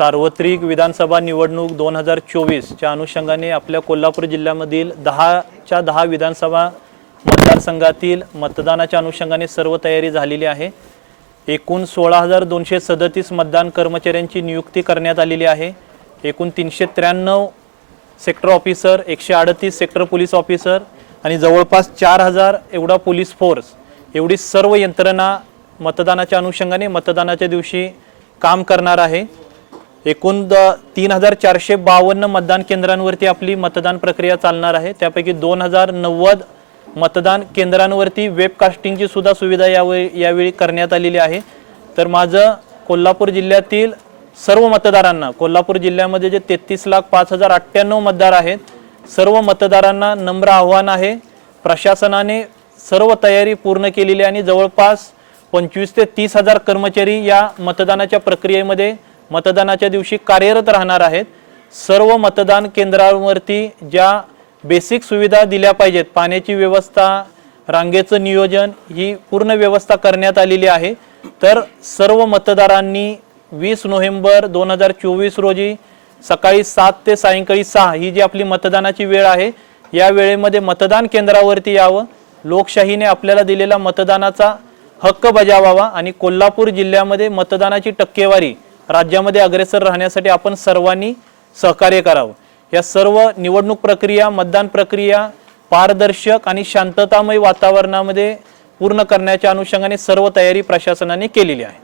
सार्वत्रिक विधानसभा निवडणूक 2024च्या अनुषंगाने आपल्या कोल्हापूर जिल्ह्यामधील 10च्या 10 विधानसभा मतदारसंघातील मतदानाच्या अनुषंगाने सर्व तयारी झालेली आहे। एकूण 16,237 मतदान कर्मचाऱ्यांची नियुक्ती करण्यात आलेली आहे। एकूण 393 sector officer, 138 sector police officer आणि जवळपास 4,000 एवढा पोलीस फोर्स, एवढी सर्व यंत्रणा मतदानाच्या अनुषंगाने मतदानाच्या दिवशी काम करणार आहे। एकूण 3,452 मतदान केंद्रांवरती आपली मतदान प्रक्रिया चालणार आहे। त्यापैकी 2,090 मतदान केंद्रांवरती वेबकास्टिंगची सुद्धा सुविधा यावेळी करण्यात आलेली आहे। तर माझं कोल्हापूर जिल्ह्यातील सर्व मतदारांना, कोल्हापूर जिल्ह्यामध्ये जे 33,05,098 मतदार आहेत, सर्व मतदारांना नम्र आव्हान आहे, प्रशासनाने सर्व तयारी पूर्ण केलेली आणि जवळपास 25,000 ते 30,000 कर्मचारी या मतदानाच्या प्रक्रियेमध्ये मतदानाच्या दिवशी कार्यरत राहणार आहेत। सर्व मतदान केंद्रांवरती ज्या बेसिक सुविधा दिल्या पाहिजेत, पाण्याची व्यवस्था, रांगेचं नियोजन, ही पूर्ण व्यवस्था करण्यात आलेली आहे। तर सर्व मतदारांनी 20 नोव्हेंबर 2024 रोजी सकाळी 7 ते सायंकाळी 6 ही जी आपली मतदानाची वेळ आहे, या वेळेमध्ये मतदान केंद्रावरती यावं, लोकशाहीने आपल्याला दिलेला मतदानाचा हक्क बजावावा आणि कोल्हापूर जिल्ह्यामध्ये मतदानाची टक्केवारी राज्यामध्ये अग्रेसर राहण्यासाठी आपण सर्वांनी सहकार्य करावं। या सर्व निवडणूक प्रक्रिया, मतदान प्रक्रिया पारदर्शक आणि शांततामय वातावरणामध्ये पूर्ण करण्याच्या अनुषंगाने सर्व तयारी प्रशासनाने केलेली आहे।